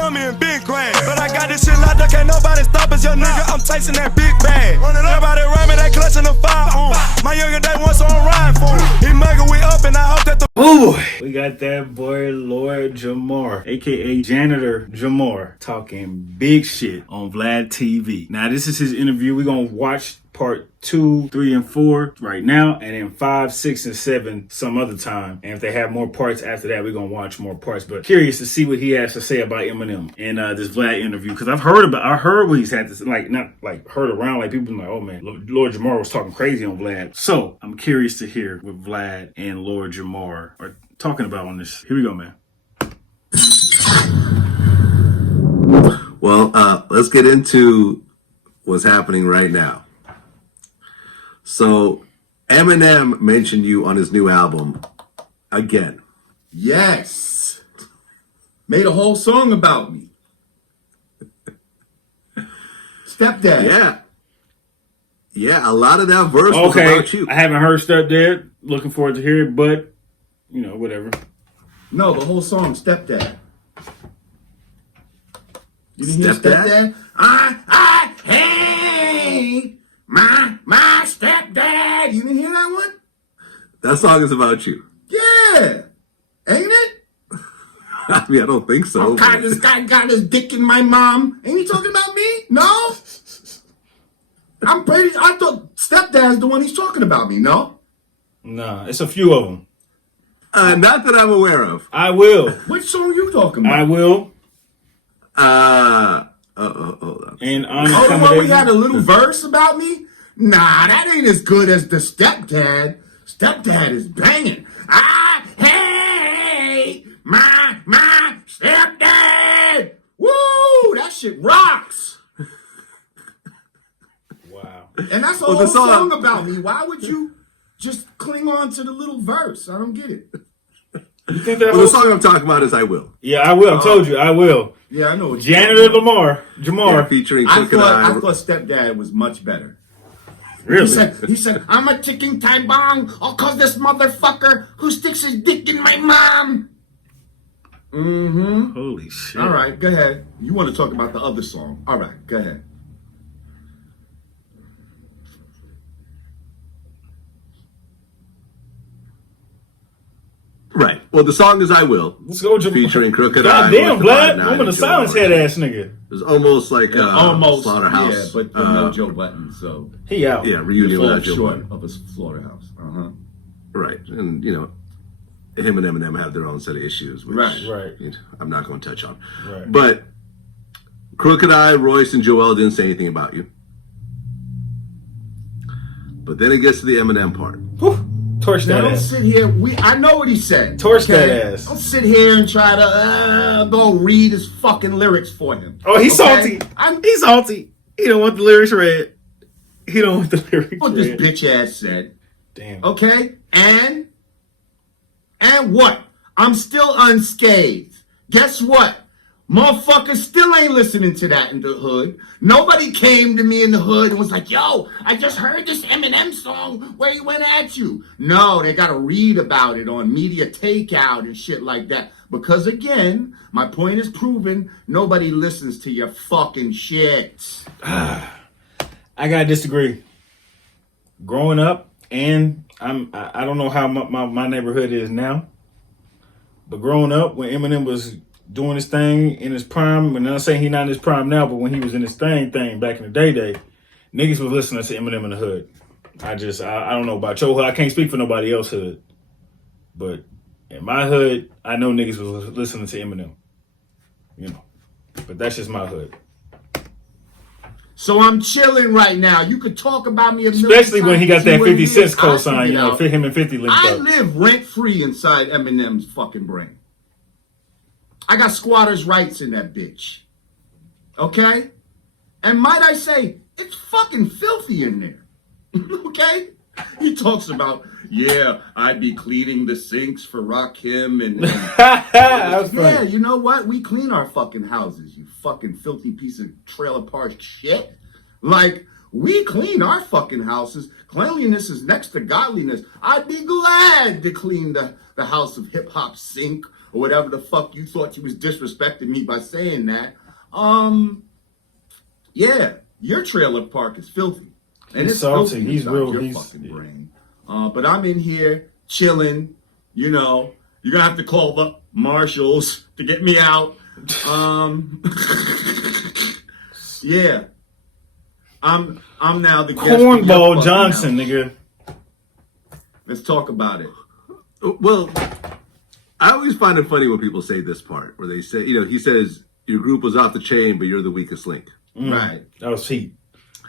dummy and big grand. But I got this shit locked up, can't nobody stop us, young nigga. I'm chasing that big bag. Everybody around me, they clutching the fire. My younger day once on ride for him. He mugger, we up, and I hope that the. Ooh, we got that boy Lord Jamar, aka Janitor Jamar, talking big shit on Vlad TV. Now, this is his interview. We're gonna watch part 2, 3, and 4 right now, and then 5, 6, and 7 some other time. And if they have more parts after that, we're gonna watch more parts. But curious to see what he has to say about Eminem in this Vlad interview, because I heard what he's had to say, not heard around, like people like, oh man, Lord Jamar was talking crazy on Vlad. So I'm curious to hear what Vlad and Lord Jamar are talking about on this. Here we go, man. Well, let's get into what's happening right now. So, Eminem mentioned you on his new album again. Yes. Made a whole song about me. Stepdad. Yeah, a lot of that verse was about you. I haven't heard Stepdad. Looking forward to hear it, but, you know, whatever. No, the whole song, Stepdad. You didn't hear Stepdad? Hey, my stepdad. You didn't hear that one? That song is about you. Yeah. Ain't it? I mean, I don't think so. Okay, this guy got his dick in my mom. Ain't he talking about me? No? I thought Stepdad's the one he's talking about me, no? Nah, it's a few of them. Not that I'm aware of. I will. Which song you talking about? I will. Hold on. And the one we had a little verse about me? Nah, that ain't as good as the Stepdad. Stepdad is banging. Hey, my stepdad. Woo, that shit rocks. Wow. And that's a whole song about me. Why would you just cling on to the little verse? I don't get it. You think that the song I'm talking about is I Will. Yeah, I will. I told you, I will. Yeah, I know what Janitor Jamar. Featuring I thought Stepdad was much better. Really? He said, I'm a ticking time bomb. I'll call this motherfucker who sticks his dick in my mom. Mm-hmm. Holy shit. All right, go ahead. You want to talk about the other song. All right, go ahead. Right. Well, the song is I Will. Let's go, Jamar. Featuring Crooked God Eye. damn, Vlad. I'm a silence head ass nigga. It's almost like almost Slaughterhouse. Yeah, but no Joe Button, so. He out. Yeah, reunion without Joe short Button. of a Slaughterhouse. Uh-huh. Right. And, you know, him and Eminem have their own set of issues, which Right. You know, I'm not going to touch on. Right. But Crooked Eye, Royce, and Joel didn't say anything about you. But then it gets to the Eminem part. Whew. Torch that Don't ass. sit here. I know what he said. Torch that ass. Don't sit here and try to go read his fucking lyrics for him. Oh, he's salty. He's salty. He don't want the lyrics read. He don't want the lyrics What read. this bitch ass said. Damn. Okay? And what? I'm still unscathed. Guess what? Motherfuckers still ain't listening to that in the hood. Nobody came to me in the hood and was like, yo, I just heard this Eminem song where he went at you. No, they got to read about it on media takeout and shit like that. Because again, my point is proven, nobody listens to your fucking shit. I gotta disagree. Growing up, and I don't know how my neighborhood is now, but growing up when Eminem was doing his thing in his prime, and I'm not saying he's not in his prime now, but when he was in his thing back in the day, niggas was listening to Eminem in the hood. I don't know about your hood. I can't speak for nobody else's hood. But in my hood, I know niggas was listening to Eminem. You know. But that's just my hood. So I'm chilling right now. You could talk about me a million Especially when he got that 50 cents I cosign, you know, him and 50 linked I up. live rent-free inside Eminem's fucking brain. I got squatters' rights in that bitch. Okay? And might I say, it's fucking filthy in there. Okay? He talks about, yeah, I'd be cleaning the sinks for Rakim and yeah, you know what? We clean our fucking houses, you fucking filthy piece of trailer park shit. Like, we clean our fucking houses. Cleanliness is next to godliness. I'd be glad to clean the house of hip-hop sink or whatever the fuck you thought you was disrespecting me by saying that. Yeah, your trailer park is filthy. And He's it's salty. filthy He's inside real. your fucking brain. But I'm in here chilling. You know, you're gonna have to call the marshals to get me out. Yeah, I'm now the guest of your Cornball fucking Johnson, house. nigga. Let's talk about it. Well, I always find it funny when people say this part where they say, he says your group was off the chain, but you're the weakest link. Right. That was heat.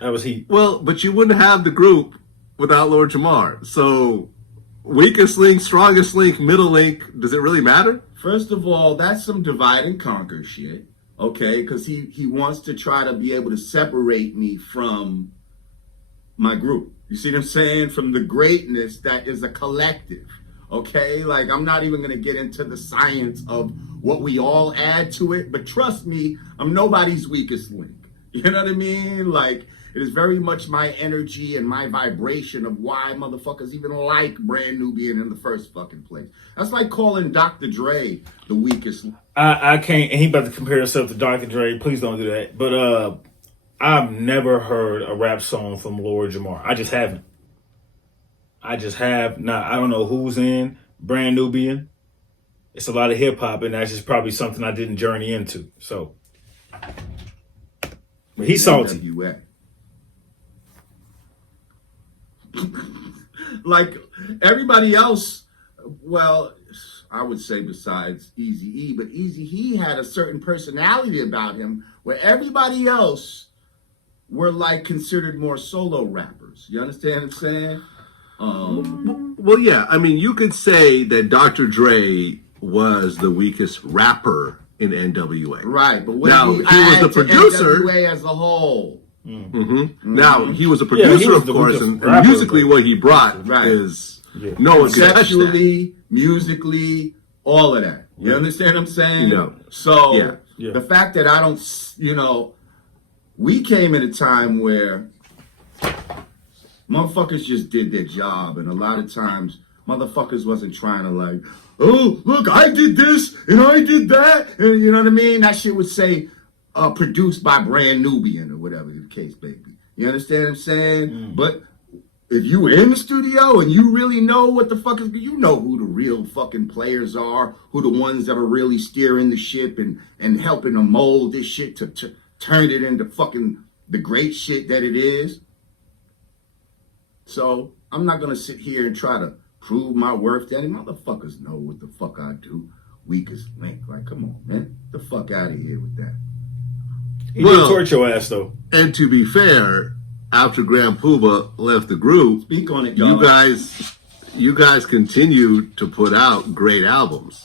That was heat. Well, but you wouldn't have the group without Lord Jamar. So, weakest link, strongest link, middle link, does it really matter? First of all, that's some divide and conquer shit. Okay, because he wants to try to be able to separate me from my group. You see what I'm saying? From the greatness that is a collective. Okay, like I'm not even gonna get into the science of what we all add to it, but trust me, I'm nobody's weakest link. You know what I mean? Like it is very much my energy and my vibration of why motherfuckers even like Brand Nubian in the first fucking place. That's like calling Dr. Dre the weakest. I can't. And he about to compare himself to Dr. Dre. Please don't do that. But I've never heard a rap song from Lord Jamar. I just haven't. I just have not. I don't know who's in Brand Nubian. It's a lot of hip hop, and that's just probably something I didn't journey into. So, but he's salty. NWA. Like everybody else, well, I would say besides Eazy-E, but Eazy-E had a certain personality about him where everybody else were like considered more solo rappers. You understand what I'm saying? Well, yeah. I mean, you could say that Dr. Dre was the weakest rapper in NWA. Right, but what Now, he was the producer. NWA as a whole. Now, he was a producer, he was of the course, weakest and rapper, musically but- what he brought Right. is no one can touch that. Sexually, musically, all of that. You understand what I'm saying? No. So Yeah. the fact that I don't, we came at a time where motherfuckers just did their job, and a lot of times motherfuckers wasn't trying to like, oh, look, I did this and I did that, and you know what I mean? That shit would say produced by Brand Nubian or whatever the case may be. You understand what I'm saying? But if you were in the studio and you really know what the fuck is, you know who the real fucking players are, who the ones that are really steering the ship and helping to mold this shit to turn it into fucking the great shit that it is. So I'm not gonna sit here and try to prove my worth to any motherfuckers know what the fuck I do. Weakest link. Like, come on, man. Get the fuck out of here with that. He did torch your ass though. And to be fair, after Grand Puba left the group, Speak on it, y'all. you guys continue to put out great albums.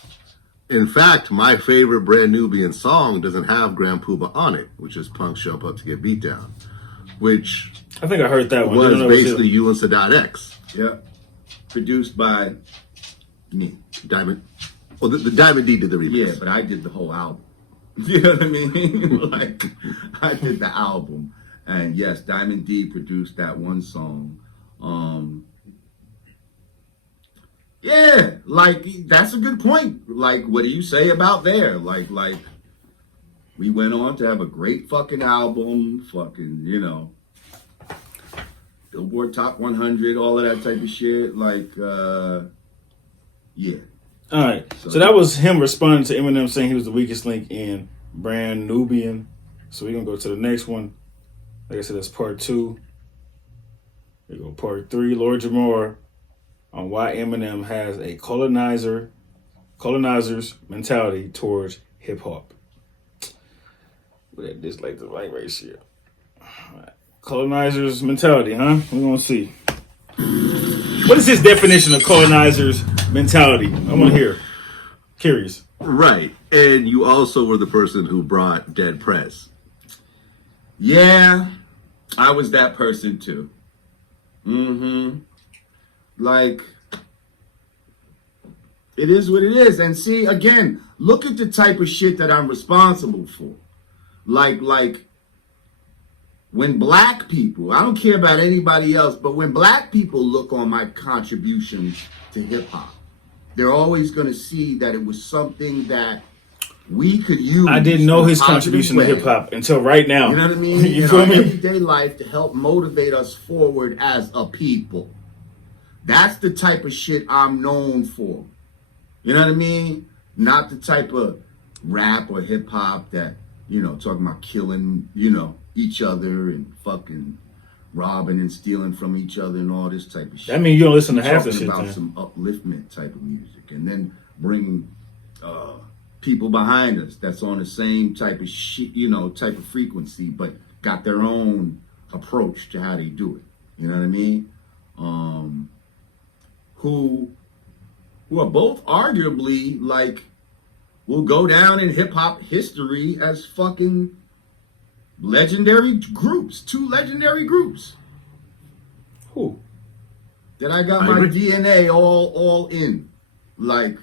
In fact, my favorite Brand Nubian song doesn't have Grand Puba on it, which is Punk Show Up to Get Beat Down, which I think I heard that one. was basically you and Sadat X. Yep. Produced by me. Diamond. Well, the Diamond D did the remix. Yeah, but I did the whole album. You know what I mean? Like, I did the album. And yes, Diamond D produced that one song. Yeah, like, that's a good point. Like, what do you say about there? Like, we went on to have a great fucking album, fucking, Billboard Top 100, all of that type of shit. Like, yeah. All right. So that was him responding to Eminem saying he was the weakest link in Brand Nubian. So we're going to go to the next one. Like I said, that's part 2. We go part 3, Lord Jamar, on why Eminem has a colonizer's mentality towards hip hop. But this like the right ratio. Right. Colonizer's mentality, huh? We're gonna see. What is his definition of colonizer's mentality? I want to hear. Curious. Right. And you also were the person who brought Dead Prez. Yeah, I was that person too. Like, it is what it is. And see, again, look at the type of shit that I'm responsible for. Like, when black people, I don't care about anybody else, but when black people look on my contributions to hip hop, they're always going to see that it was something that we could use. I didn't know his in a positive contribution way. to hip hop until right now. You know what I mean? You In feel our me? everyday life to help motivate us forward as a people. That's the type of shit I'm known for. You know what I mean? Not the type of rap or hip hop that, you know, talking about killing, you know, each other and fucking robbing and stealing from each other and all this type of shit. I mean, you don't listen to half the Talking shit. about Then. some upliftment type of music, and then bring people behind us that's on the same type of shit, you know, type of frequency, but got their own approach to how they do it. You know what I mean? Who are both arguably like will go down in hip hop history as fucking legendary groups. 2 legendary groups. Who? That I got my DNA all in. Like,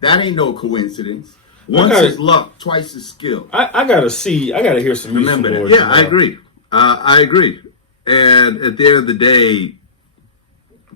that ain't no coincidence. Once is luck, twice is skill. I gotta hear some music. Remember that. Yeah, I agree. I agree. And at the end of the day,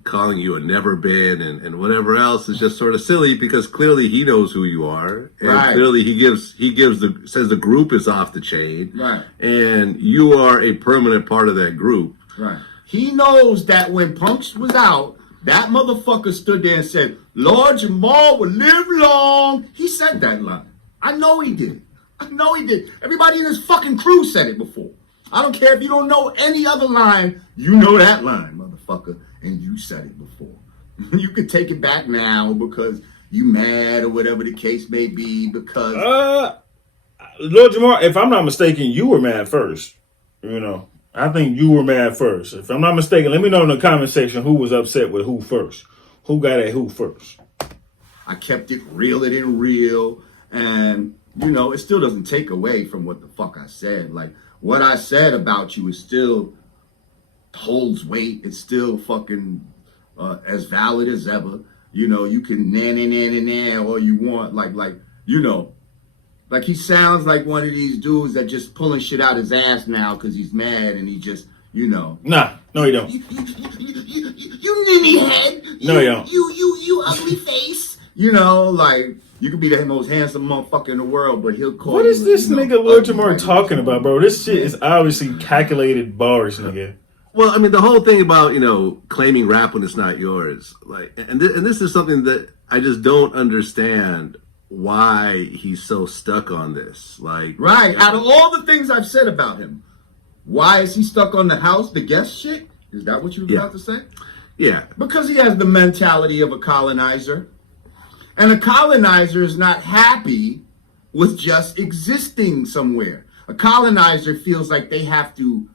calling you a never been and whatever else is just sort of silly because clearly he knows who you are. And clearly he says the group is off the chain. Right. And you are a permanent part of that group. Right. He knows that when Punks was out, that motherfucker stood there and said, Lord Jamar will live long. He said that line. I know he did. Everybody in his fucking crew said it before. I don't care if you don't know any other line. You know that line, motherfucker. And you said it before. You could take it back now because you mad or whatever the case may be because... Lord Jamar, if I'm not mistaken, you were mad first. You know, I think you were mad first. If I'm not mistaken, let me know in the comment section who was upset with who first. Who got at who first? I kept it real and real. And, you know, it still doesn't take away from what the fuck I said. Like, what I said about you is still holds weight. It's still fucking as valid as ever. You know, you can na all you want. Like, you know, like he sounds like one of these dudes that just pulling shit out his ass now because he's mad and he just, you know. Nah, no, he don't. You ninny head. No, you don't. You ugly face. You know, like, you could be the most handsome motherfucker in the world, but he'll call What you. is this you know, nigga Lord ugly Jamar face. talking about, bro? This shit is obviously calculated bars, nigga. Well, I mean, the whole thing about, you know, claiming rap when it's not yours, like, and this is something that I just don't understand why he's so stuck on this. Like, Right. Out of all the things I've said about him, why is he stuck on the guest shit? Is that what you were about to say? yeah, Because he has the mentality of a colonizer. And a colonizer is not happy with just existing somewhere. A colonizer feels like they have to,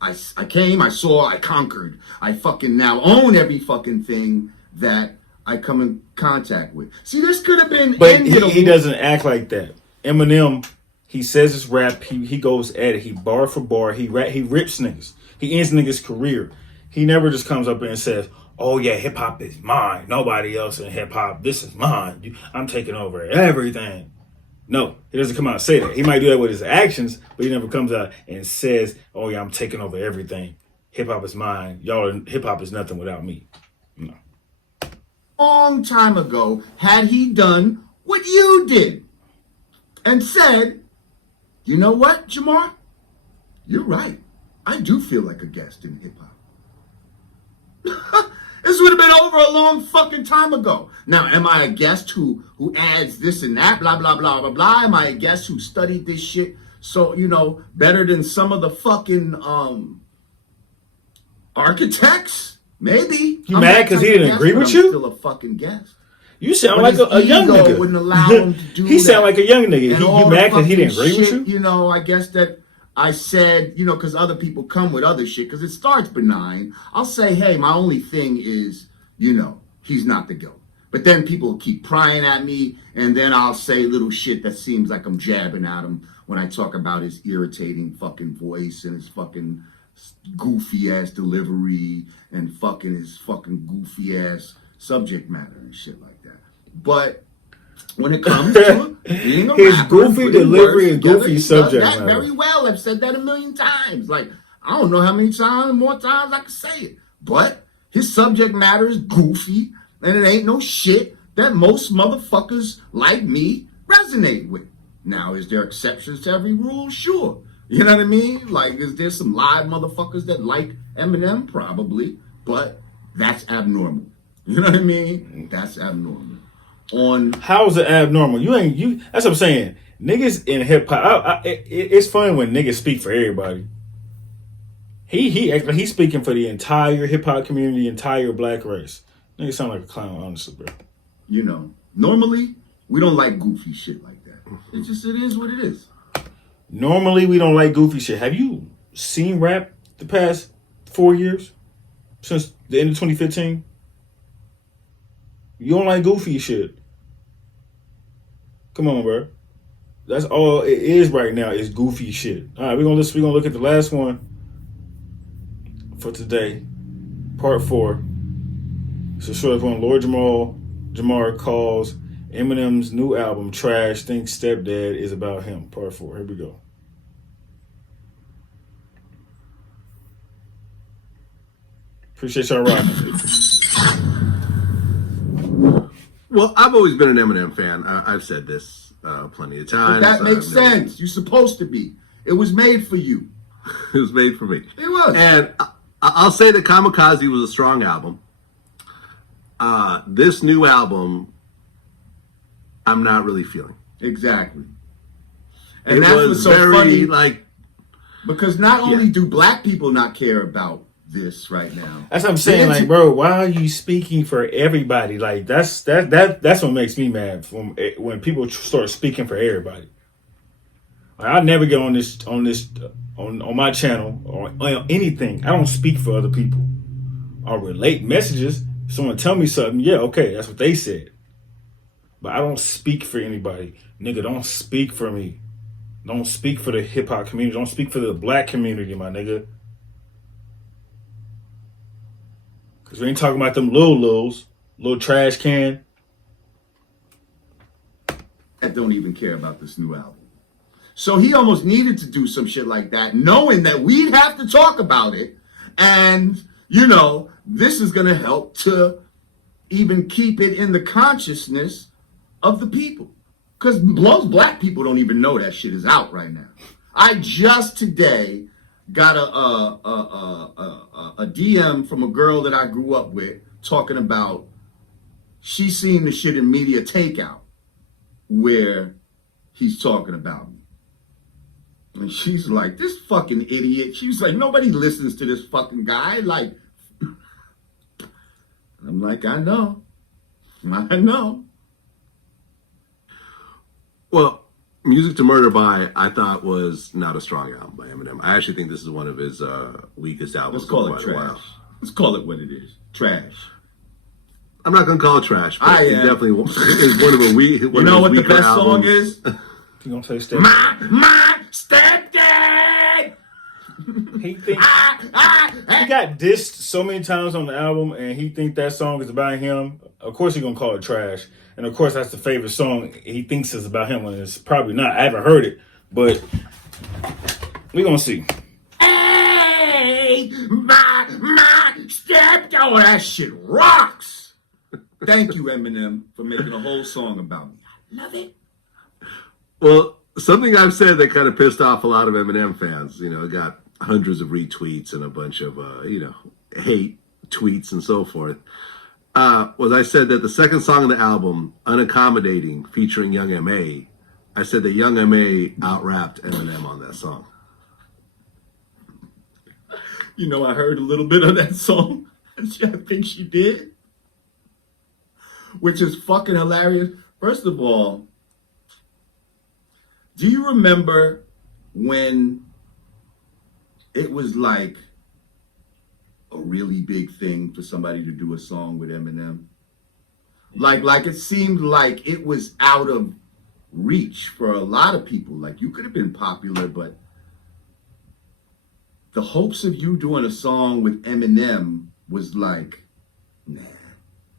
I came, I saw, I conquered. I fucking now own every fucking thing that I come in contact with. See, this could have been... But he doesn't act like that. Eminem, he says his rap, he goes at it. He bar for bar, he rips niggas. He ends niggas' career. He never just comes up and says, oh yeah, hip hop is mine. Nobody else in hip hop, this is mine. I'm taking over everything. No, he doesn't come out and say that. He might do that with his actions, but he never comes out and says, oh yeah, I'm taking over everything. Hip hop is mine. Y'all, hip hop is nothing without me. No. Long time ago, had he done what you did and said, you know what, Jamar? You're right. I do feel like a guest in hip hop. This would have been over a long fucking time ago. Now, am I a guest who adds this and that, blah, blah, blah, blah, blah? Am I a guest who studied this shit so, you know, better than some of the fucking architects? Maybe. You mad because he didn't agree with you? I'm still a fucking guest. You sound But like a young his ego nigga. wouldn't allow him to do He sound that. like a young nigga. And You all mad the because he didn't fucking agree with shit, you? You know, I guess that I said, you know, because other people come with other shit, because it starts benign. I'll say, hey, my only thing is, you know, he's not the GOAT. But then people keep prying at me, and then I'll say little shit that seems like I'm jabbing at him when I talk about his irritating fucking voice and his fucking goofy ass delivery and fucking his fucking goofy ass subject matter and shit like that. But when it comes to being a His rapper, goofy putting delivery words and together, goofy he does subject that matter. very well. I've said that a million times. Like, I don't know how many times, more times I can say it. But his subject matter is goofy, And it ain't no shit that most motherfuckers like me resonate with. Now, is there exceptions to every rule? Sure. You know what I mean? Like, is there some live motherfuckers that like Eminem? Probably. But that's abnormal. You know what I mean? That's abnormal. How is it abnormal? That's what I'm saying. Niggas in hip hop, it's funny when niggas speak for everybody. He act like he's speaking for the entire hip hop community, the entire black race. Nigga sound like a clown, honestly, bro. You know, normally we don't like goofy shit like that. It is what it is. Normally we don't like goofy shit. Have you seen rap the past 4 years? Since the end of 2015? You don't like goofy shit. Come on, bro. That's all it is right now is goofy shit. All right, we're gonna look at the last one for today, part 4. It's a short one. Lord Jamar calls Eminem's new album trash. Thinks Stepdad is about him. Part 4. Here we go. Appreciate y'all rocking. Well, I've always been an Eminem fan. I've said this plenty of times. But that makes sense. You're supposed to be. It was made for you. It was made for me. It was. And I'll say that Kamikaze was a strong album. This new album, I'm not really feeling. Exactly. And it that's was what's so very funny. Because not only do black people not care about this right now. That's what I'm saying. Like, bro, why are you speaking for everybody? Like, that's what makes me mad when people start speaking for everybody. Like, I never get on my channel or on anything. I don't speak for other people. I'll relate messages. Someone tell me something. Yeah, okay, that's what they said. But I don't speak for anybody. Nigga, don't speak for me. Don't speak for the hip hop community. Don't speak for the black community, my nigga. Because we ain't talking about them little trash can. That don't even care about this new album. So he almost needed to do some shit like that, knowing that we'd have to talk about it. And, you know, this is going to help to even keep it in the consciousness of the people. Because most black people don't even know that shit is out right now. I just today got a DM from a girl that I grew up with talking about she seen the shit in Media Takeout where he's talking about me. And she's like, this fucking idiot. She's like, nobody listens to this fucking guy. Like, I'm like, I know. Well, Music to Murder by, I thought was not a strong album by Eminem. I actually think this is one of his weakest albums. Let's call it trash. Let's call it what it is. Trash. I'm not going to call it trash, but it definitely is one of the weak. You know what the best song is? You gonna say Stepdad? My stepdad! He got dissed so many times on the album, and he think that song is about him. Of course, he gonna call it trash, and of course, that's the favorite song he thinks is about him, and it's probably not. I haven't heard it, but we gonna see. Hey, my stepdad! Oh, that shit rocks! Thank you, Eminem, for making a whole song about me. I love it. Well, something I've said that kind of pissed off a lot of Eminem fans, you know, it got hundreds of retweets and a bunch of, hate tweets and so forth, was I said that the second song of the album, Unaccommodating, featuring Young MA, I said that Young MA out-rapped Eminem on that song. You know, I heard a little bit of that song. I think she did. Which is fucking hilarious. First of all, do you remember when it was like a really big thing for somebody to do a song with Eminem? Like it seemed like it was out of reach for a lot of people. Like, you could have been popular, but the hopes of you doing a song with Eminem was like, nah.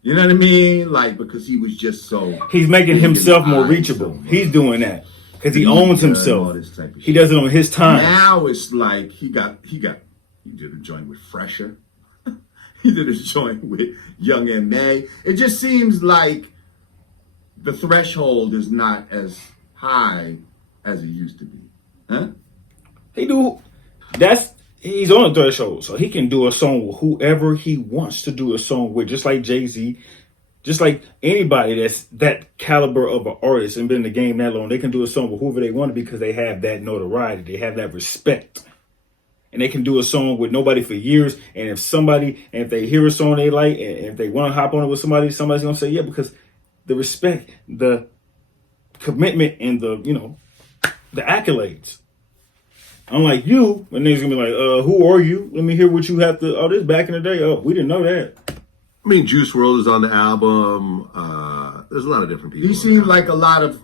You know what I mean? Like, because he was just so... He's making himself more reachable. He's doing that. Because he owns himself. He does it on his time. Now it's like he did a joint with Fresher. He did a joint with Young MA. It just seems like the threshold is not as high as it used to be. Huh? He's on the threshold, so he can do a song with whoever he wants to do a song with, just like Jay-Z, just like anybody that's that caliber of an artist and been in the game that long. They can do a song with whoever they want because they have that notoriety, they have that respect. And they can do a song with nobody for years. And if they hear a song they like, and if they want to hop on it with somebody's gonna say yeah, because the respect, the commitment, and the accolades. Unlike you, when niggas gonna be like, who are you? Let me hear what you have to. Oh, this back in the day. Oh, we didn't know that. I mean, Juice WRLD is on the album. There's a lot of different people. He seems like a lot of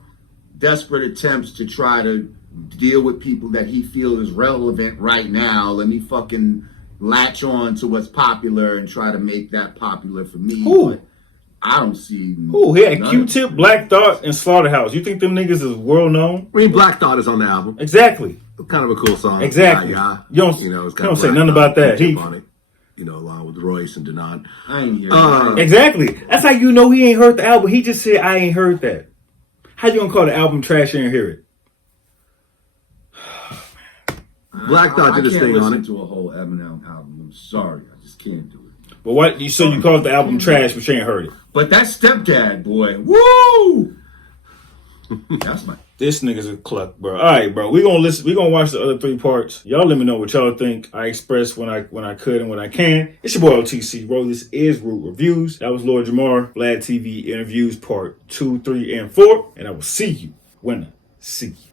desperate attempts to try to deal with people that he feels is relevant right now. Let me fucking latch on to what's popular and try to make that popular for me. Who? But I don't see. Who? He had Q-Tip, Black Thought, and Slaughterhouse. You think them niggas is world known? I mean, Black Thought is on the album. Exactly. Kind of a cool song. Exactly. Yeah. You It's kind don't of say Black nothing Thought, about that. Q-Tip on it, along with Royce and Denon. I ain't hear Exactly. That's how you know he ain't heard the album. He just said, I ain't heard that. How you gonna call the album trash and hear it? Black Thought did his thing on it. I can't listen to a whole Eminem album. I'm sorry. I just can't do it. But what you called the album trash, but you ain't heard it. But that Stepdad, boy. Woo! That's my... This nigga's a cluck, bro. All right, bro. We gonna watch the other 3 parts. Y'all let me know what y'all think. I express when I could and when I can. It's your boy OTC, bro. This is Root Reviews. That was Lord Jamar VLADTV interviews part 2, 3, and 4. And I will see you when I see you.